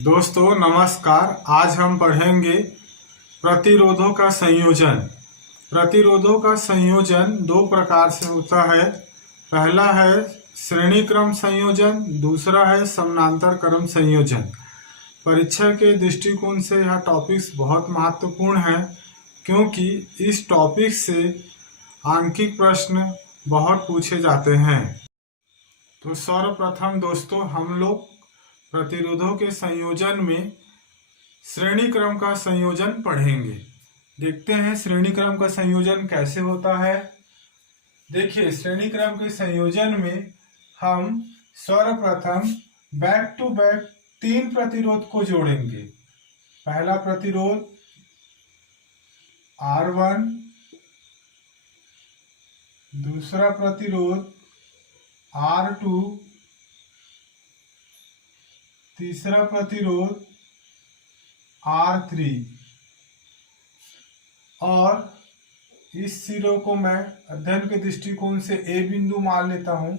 दोस्तों नमस्कार। आज हम पढ़ेंगे प्रतिरोधों का संयोजन। प्रतिरोधों का संयोजन दो प्रकार से होता है। पहला है श्रेणी क्रम संयोजन, दूसरा है समानांतर क्रम संयोजन। परीक्षा के दृष्टिकोण से यह टॉपिक्स बहुत महत्वपूर्ण है क्योंकि इस टॉपिक से आंकिक प्रश्न बहुत पूछे जाते हैं। तो सर्वप्रथम दोस्तों हम लोग प्रतिरोधों के संयोजन में श्रेणी क्रम का संयोजन पढ़ेंगे। देखते हैं श्रेणी क्रम का संयोजन कैसे होता है। देखिए, श्रेणी क्रम के संयोजन में हम सर्वप्रथम बैक टू बैक तीन प्रतिरोध को जोड़ेंगे। पहला प्रतिरोध R1, दूसरा प्रतिरोध R2, तीसरा प्रतिरोध R3 और इस सिरे को मैं अध्ययन के दृष्टिकोण से A बिंदु मान लेता हूं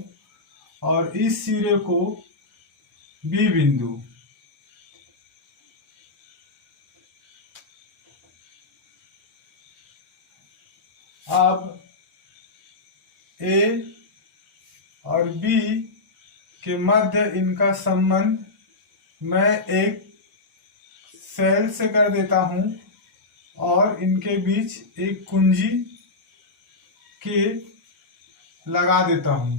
और इस सिरे को B बिंदु। अब A और B के मध्य इनका संबंध मैं एक सेल से कर देता हूं और इनके बीच एक कुंजी के लगा देता हूं।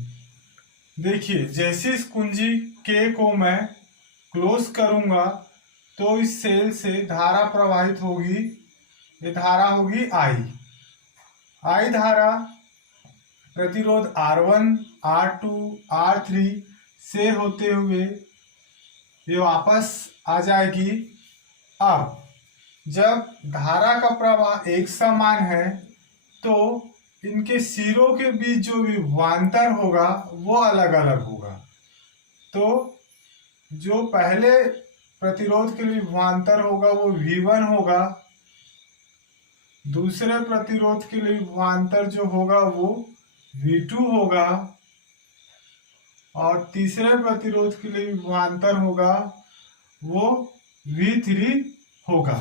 देखिए, जैसे इस कुंजी के को मैं क्लोज करूंगा तो इस सेल से धारा प्रवाहित होगी। ये धारा होगी I धारा प्रतिरोध R1, R2, R3 से होते हुए ये वापस आ जाएगी। अब जब धारा का प्रवाह एक समान है तो इनके सिरों के बीच जो विभवांतर होगा वो अलग अलग होगा। तो जो पहले प्रतिरोध के लिए विभवांतर होगा वो V1 होगा, दूसरे प्रतिरोध के लिए विभवांतर जो होगा वो V2 होगा और तीसरे प्रतिरोध के लिए विभवांतर होगा वो V3 होगा।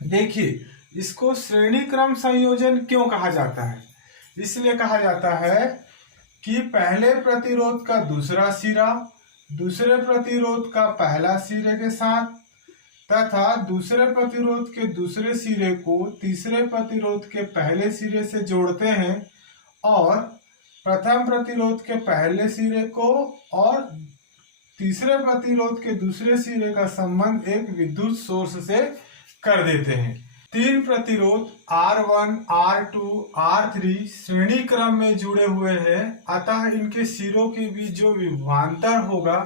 देखिए, इसको श्रेणी क्रम संयोजन क्यों कहा जाता है? इसलिए कहा जाता है कि पहले प्रतिरोध का दूसरा सिरा दूसरे प्रतिरोध का पहला सिरे के साथ तथा दूसरे प्रतिरोध के दूसरे सिरे को तीसरे प्रतिरोध के पहले सिरे से जोड़ते हैं और प्रथम प्रतिरोध के पहले सिरे को और तीसरे प्रतिरोध के दूसरे सिरे का संबंध एक विद्युत सोर्स से कर देते हैं। तीन प्रतिरोध R1, R2, R3 श्रेणी क्रम में जुड़े हुए हैं, अतः इनके सिरों के बीच जो विभवांतर होगा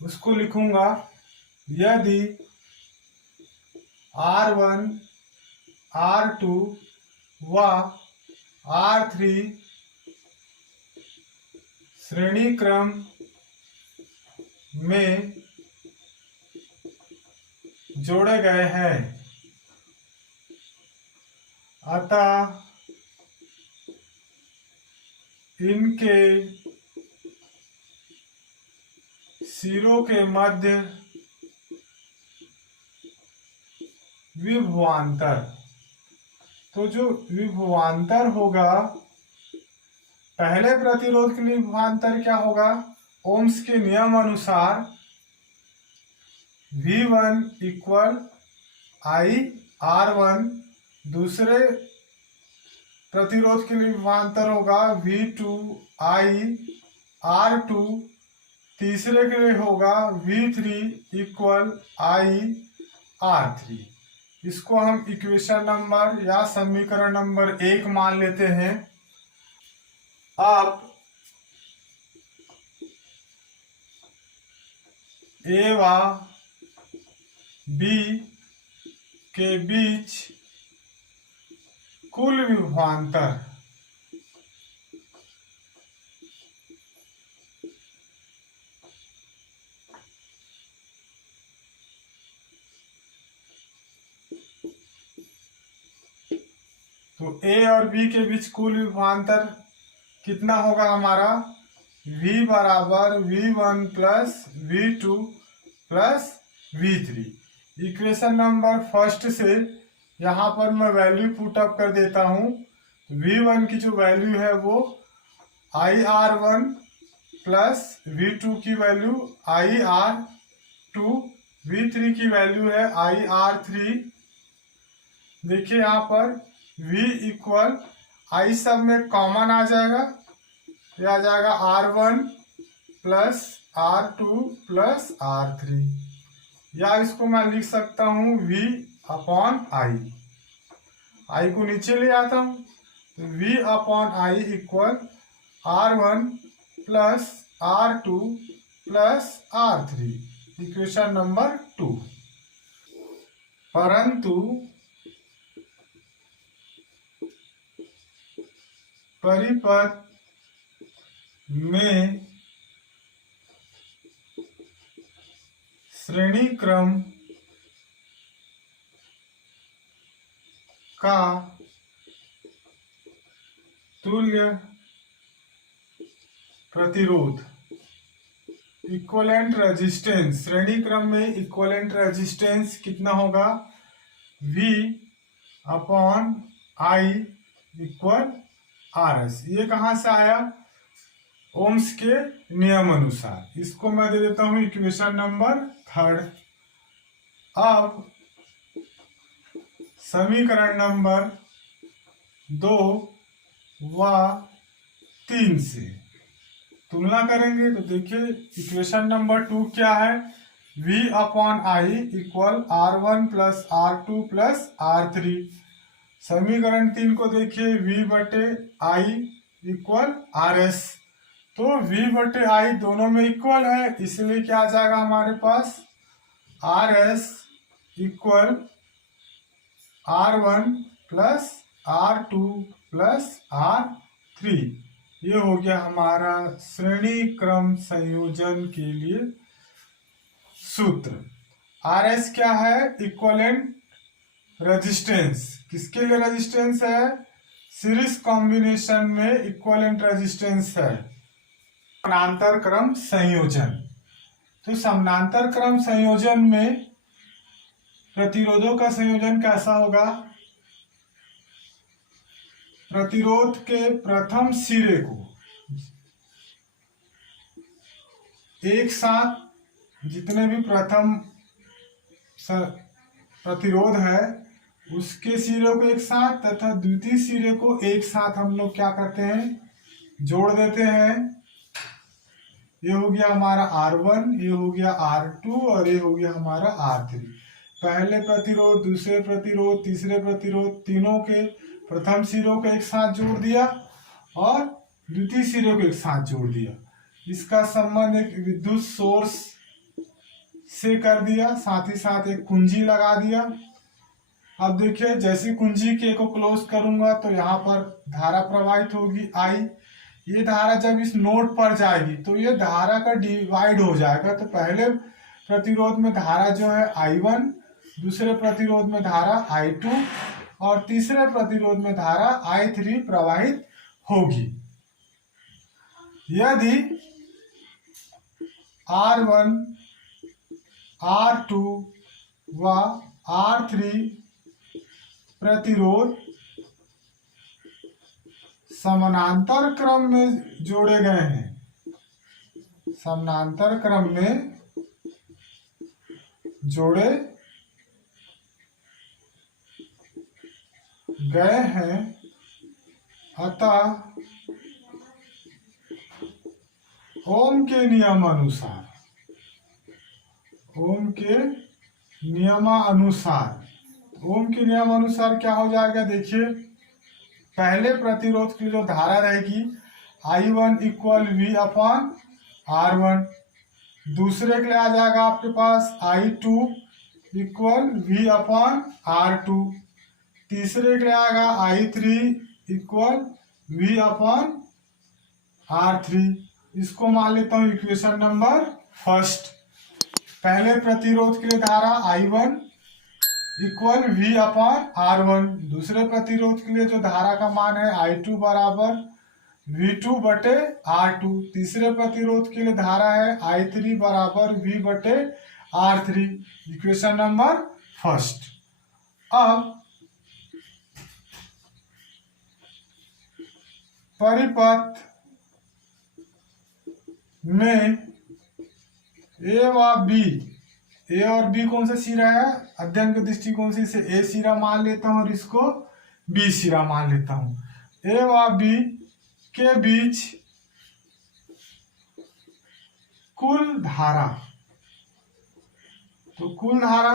उसको लिखूंगा। यदि R1, R2 व R3 श्रेणी क्रम में जोड़े गए हैं, अतः इनके सिरों के मध्य विभवांतर, तो जो विभवांतर होगा पहले प्रतिरोध के लिए विभवांतर क्या होगा? ओम्स के नियम अनुसार V1 इक्वल I R1, दूसरे प्रतिरोध के लिए विभवांतर होगा V2 I R2, तीसरे के लिए होगा V3 इक्वल I R3। इसको हम इक्वेशन नंबर या समीकरण नंबर 1 मान लेते हैं। अब A व B के बीच कुल विभवांतर तो A और B के बीच कुल विभवांतर कितना होगा हमारा? V बराबर V1 plus V2 plus V3। Equation number first से यहाँ पर मैं वैल्यू पुट अप कर देता हूँ। V1 की जो वैल्यू है वो IR1 प्लस V2 की वैल्यू IR2, V3 की वैल्यू है IR3। देखिए यहाँ पर V इक्वल I सब में कॉमन आ जाएगा, यह आ जाएगा R1 plus R2 plus R3, या इसको मैं लिख सकता हूँ V अपॉन I को नीचे ले आता हूँ, V upon I equal R1 plus R2 plus R3, equation number 2। परंतु परिपथ में श्रेणी क्रम का तुल्य प्रतिरोध इक्विवेलेंट रेजिस्टेंस, श्रेणी क्रम में इक्विवेलेंट रेजिस्टेंस कितना होगा? V upon I equal RS। ये कहां से आया? ओम्स के नियम अनुसार। इसको मैं दे देता हूं इक्वेशन नंबर 3। अब समीकरण नंबर 2 व 3 से तुलना करेंगे तो देखिए इक्वेशन नंबर 2 क्या है? V upon I equal R1 plus R2 plus R3। समीकरण 3 को देखिए V बटे I इक्वल RS। तो V बटे I दोनों में इक्वल है, इसलिए क्या आ जाएगा हमारे पास? RS equal R1 plus R2 plus R3। ये हो गया हमारा श्रेणी क्रम संयोजन के लिए सूत्र। RS क्या है? Equivalent resistance. किसके लिए रेजिस्टेंस है? सीरीज कॉम्बिनेशन में इक्विवेलेंट रेजिस्टेंस है। समानांतर क्रम संयोजन, तो समानांतर क्रम संयोजन में प्रतिरोधों का संयोजन कैसा होगा? प्रतिरोध के प्रथम सिरे को एक साथ, जितने भी प्रथम प्रतिरोध है उसके सिरे को एक साथ तथा द्वितीय सिरे को एक साथ हम लोग क्या करते हैं? जोड़ देते हैं। ये हो गया हमारा R1, ये हो गया R2 और ये हो गया हमारा R3। पहले प्रतिरोध, दूसरे प्रतिरोध, तीसरे प्रतिरोध, तीनों के प्रथम सिरों को एक साथ जोड़ दिया और द्वितीय सिरे को एक साथ जोड़ दिया। इसका संबंध एक विद्युत सोर्स से कर दिया, साथ ही साथ एक कुंजी लगा दिया। अब देखिए जैसी कुंजी के को क्लोज करूंगा तो यहाँ पर धारा प्रवाहित होगी I। ये धारा जब इस नोड पर जाएगी तो ये धारा का डिवाइड हो जाएगा। तो पहले प्रतिरोध में धारा जो है I1, दूसरे प्रतिरोध में धारा I2 और तीसरे प्रतिरोध में धारा I3 प्रवाहित होगी। यदि R1, R2 व R3 प्रतिरोध समानांतर क्रम में जोड़े गए हैं, समानांतर क्रम में जोड़े गए हैं, अतः ओम के नियमानुसार, ओम के नियमानुसार, ओम के नियमानुसार क्या हो जाएगा? देखिए पहले प्रतिरोध की जो धारा रहेगी I1 equal V upon R1, दूसरे के लिए आ जाएगा आपके पास I2 equal V upon R2, तीसरे के लिए आएगा I3 equal V upon R3। इसको मान लेता हूं इक्वेशन नंबर फर्स्ट। पहले प्रतिरोध के लिए धारा I1 equal V upon R1, दूसरे प्रतिरोध के लिए जो धारा का मान है I2 बराबर V2 बटे R2, तीसरे प्रतिरोध के लिए धारा है I3 बराबर V बटे R3, इक्वेशन नंबर फर्स्ट। अब परिपथ में ए व बी, ए और बी कौन सा सिरा है, अध्ययन के दृष्टिकोण से इसे ए सिरा मान लेता हूं और इसको बी सिरा मान लेता हूं। ए व बी के बीच कुल धारा, तो कुल धारा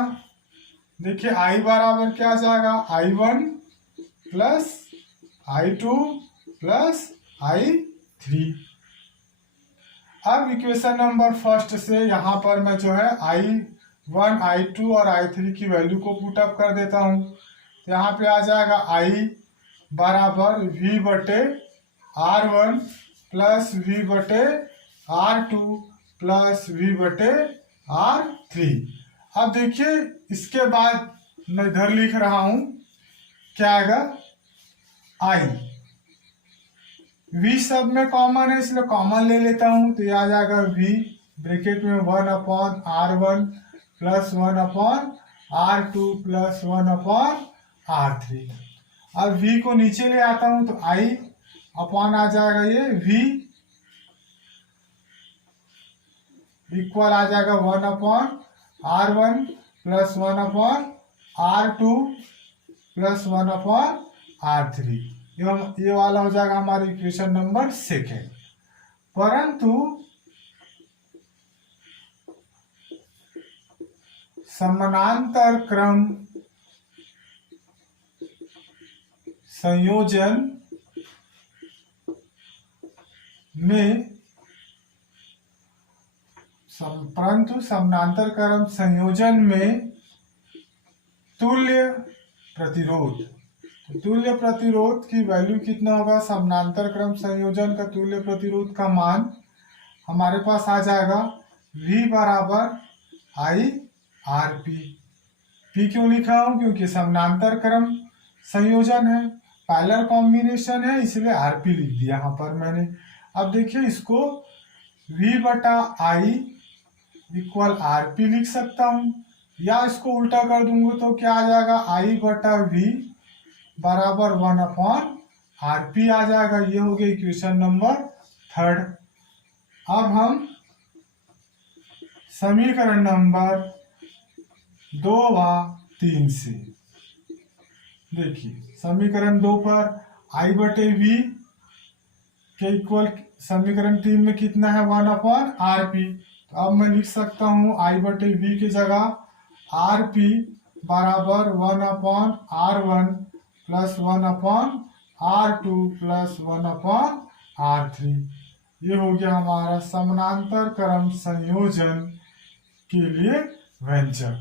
देखिए I बराबर क्या आ जाएगा, I1 plus I2 plus I3। अब इक्वेशन नंबर फर्स्ट से यहां पर मैं जो है I1, I2 और I3 की वैल्यू को पुटअप कर देता हूं। तो यहाँ पे आ जाएगा I बराबर V बटे R1 प्लस V बटे R2 प्लस V बटे R3। अब देखिए इसके बाद मैं इधर लिख रहा हूं क्या आएगा, I V सब में कॉमन है इसलिए कॉमन ले लेता हूं, तो ये आ जाएगा V ब्रैकेट में 1/R1 plus 1/R2 plus 1/R3। अब V को नीचे ले आता हूं तो I अपॉन आ जाएगा ये V इक्वल आ जाएगा 1/R1 plus 1/R2 plus 1/R3। ये वाला हो जाएगा हमारा इक्वेशन नंबर सेकेंड। परंतु समानांतर क्रम संयोजन में समानांतर क्रम संयोजन में तुल्य प्रतिरोध, तुल्य प्रतिरोध की वैल्यू कितना होगा, समानांतर क्रम संयोजन का तुल्य प्रतिरोध का मान हमारे पास आ जाएगा V बराबर I/R/P। P क्यों लिखा हूं, क्योंकि समानांतर क्रम संयोजन है, पैरेलल कॉम्बिनेशन है, इसलिए RP लिख दिया यहाँ पर मैंने। अब देखिए इसको V बटा I इक्वल RP लिख सकता हूं, या इसको उल्टा कर दूंगा तो क्या आ जाएगा, I बटा V बराबर 1/RP आ जाएगा। ये हो गया इक्वेशन नंबर थर्ड। अब हम समीकरण नंबर 2 व 3 से देखिए, समीकरण 2 पर I बटे V के इक्वल समीकरण 3 में कितना है, 1/RP। तो अब मैं लिख सकता हूं I बटे V की जगह RP बराबर 1/R1 plus 1/R2 plus 1/R3। ये हो गया हमारा समानांतर क्रम संयोजन के लिए व्यंजक।